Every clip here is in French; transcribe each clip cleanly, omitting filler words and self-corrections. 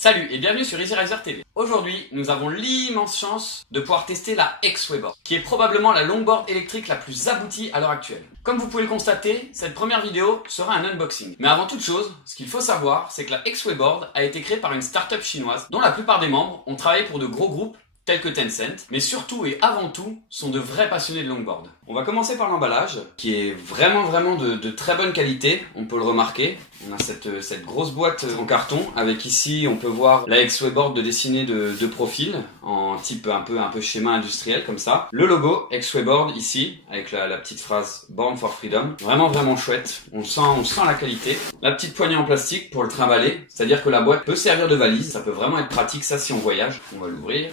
Salut et bienvenue sur Easy Riser TV. Aujourd'hui, nous avons l'immense chance de pouvoir tester la X-Wayboard, qui est probablement la longboard électrique la plus aboutie à l'heure actuelle. Comme vous pouvez le constater, cette première vidéo sera un unboxing. Mais avant toute chose, ce qu'il faut savoir, c'est que la X-Wayboard a été créée par une start-up chinoise dont la plupart des membres ont travaillé pour de gros groupes tels que Tencent, mais surtout et avant tout, sont de vrais passionnés de longboard. On va commencer par l'emballage, qui est vraiment de très bonne qualité, on peut le remarquer. On a cette grosse boîte en carton, avec ici, on peut voir la X-Wayboard dessinée de profil, en type un peu schéma industriel, comme ça. Le logo X-Wayboard ici, avec la petite phrase Born for Freedom. Vraiment chouette, on sent la qualité. La petite poignée en plastique pour le trimballer, c'est-à-dire que la boîte peut servir de valise, ça peut vraiment être pratique, ça si on voyage. On va l'ouvrir.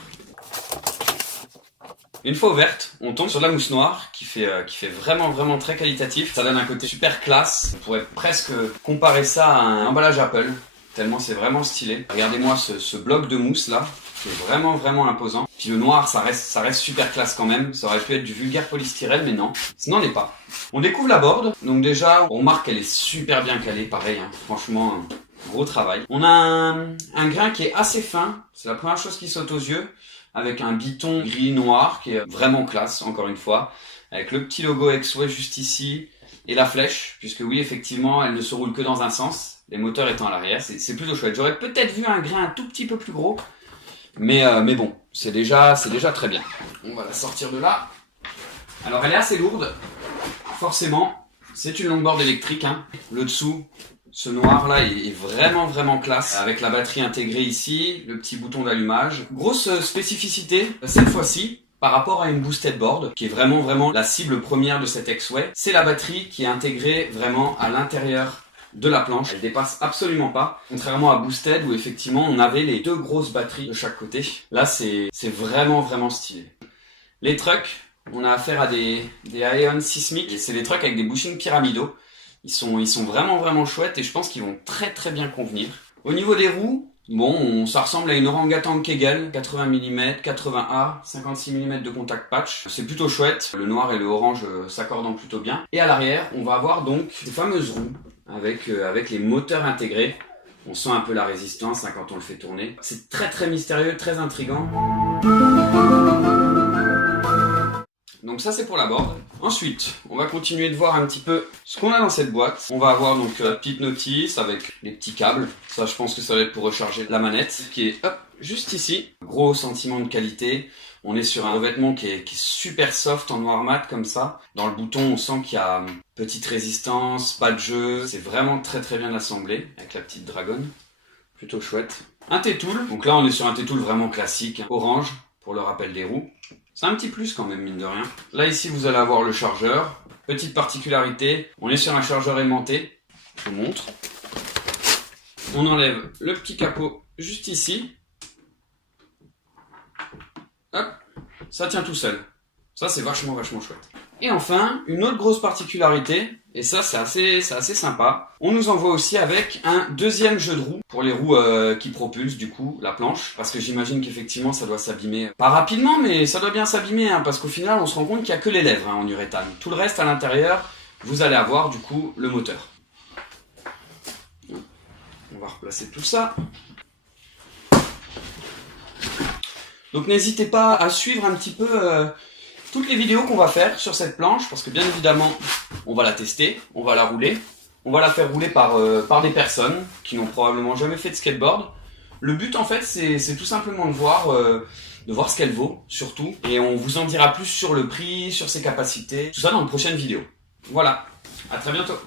Une fois ouverte, on tombe sur de la mousse noire qui fait vraiment très qualitatif. Ça donne un côté super classe. On pourrait presque comparer ça à un emballage Apple, tellement c'est vraiment stylé. Regardez-moi ce bloc de mousse là, qui est vraiment imposant. Puis le noir, ça reste super classe quand même. Ça aurait pu être du vulgaire polystyrène, mais non, ce n'en est pas. On découvre la board, donc déjà, on remarque qu'elle est super bien calée, pareil, hein. Franchement, gros travail. On a un grain qui est assez fin, c'est la première chose qui saute aux yeux, avec un biton gris-noir qui est vraiment classe, encore une fois, avec le petit logo X-Way juste ici, et la flèche, puisque oui, effectivement, elle ne se roule que dans un sens, les moteurs étant à l'arrière, c'est plutôt chouette. J'aurais peut-être vu un grain un tout petit peu plus gros, mais bon, c'est déjà très bien. On va la sortir de là. Alors elle est assez lourde, forcément, c'est une longboard électrique, hein. Le dessous, ce noir là est vraiment classe, avec la batterie intégrée ici, le petit bouton d'allumage. Grosse spécificité cette fois-ci par rapport à une boosted board, qui est vraiment la cible première de cette X-Way, c'est la batterie qui est intégrée vraiment à l'intérieur de la planche. Elle dépasse absolument pas, contrairement à boosted où effectivement on avait les deux grosses batteries de chaque côté. Là c'est vraiment stylé. Les trucks, on a affaire à des Aeon sismiques, et c'est des trucks avec des bushings pyramidaux. Ils sont vraiment chouettes et je pense qu'ils vont très bien convenir. Au niveau des roues, bon, ça ressemble à une Orangutan Kegel, 80 mm, 80A, 56 mm de contact patch. C'est plutôt chouette, le noir et le orange s'accordant plutôt bien. Et à l'arrière, on va avoir donc ces fameuses roues avec les moteurs intégrés. On sent un peu la résistance hein, quand on le fait tourner. C'est très mystérieux, très intriguant. Donc ça c'est pour la board. Ensuite, on va continuer de voir un petit peu ce qu'on a dans cette boîte. On va avoir donc la petite notice avec les petits câbles. Ça je pense que ça va être pour recharger la manette qui est juste ici. Gros sentiment de qualité. On est sur un revêtement qui est super soft en noir mat comme ça. Dans le bouton on sent qu'il y a petite résistance, pas de jeu. C'est vraiment très bien assemblé avec la petite dragonne. Plutôt chouette. Un T-tool. Donc là on est sur un T-tool vraiment classique. Orange pour le rappel des roues. C'est un petit plus quand même, mine de rien. Là, ici, vous allez avoir le chargeur. Petite particularité, on est sur un chargeur aimanté. Je vous montre. On enlève le petit capot juste ici. Hop, ça tient tout seul. Ça, c'est vachement chouette. Et enfin, une autre grosse particularité, et ça, c'est assez sympa. On nous envoie aussi avec un deuxième jeu de roues, pour les roues qui propulsent du coup la planche, parce que j'imagine qu'effectivement ça doit s'abîmer, pas rapidement, mais ça doit bien s'abîmer, hein, parce qu'au final on se rend compte qu'il n'y a que les lèvres hein, en uréthane. Tout le reste à l'intérieur, vous allez avoir du coup le moteur. On va replacer tout ça. Donc n'hésitez pas à suivre un petit peu toutes les vidéos qu'on va faire sur cette planche, parce que bien évidemment, on va la tester, on va la rouler, on va la faire rouler par des personnes qui n'ont probablement jamais fait de skateboard. Le but en fait, c'est tout simplement de voir ce qu'elle vaut, surtout, et on vous en dira plus sur le prix, sur ses capacités, tout ça dans une prochaine vidéo. Voilà, à très bientôt.